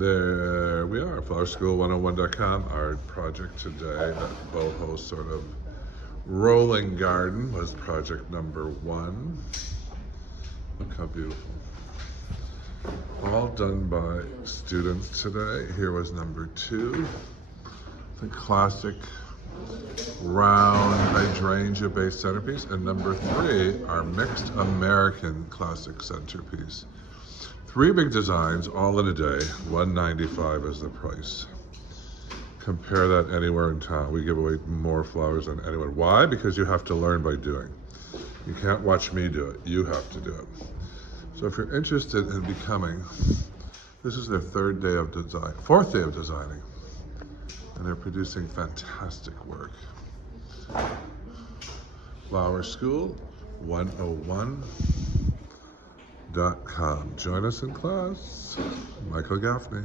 There we are, flowerschool101.com. Our project today, that boho sort of rolling garden, was project number 1. Look how beautiful. All done by students today. Here was number 2, the classic round hydrangea-based centerpiece, and number 3, our mixed American classic centerpiece. 3 big designs, all in a day. $195 is the price. Compare that anywhere in town. We give away more flowers than anyone. Why? Because you have to learn by doing. You can't watch me do it. You have to do it. So if you're interested in becoming, this is their 4th day of designing, and they're producing fantastic work. Flower School 101.com. Join us in class. Michael Gaffney.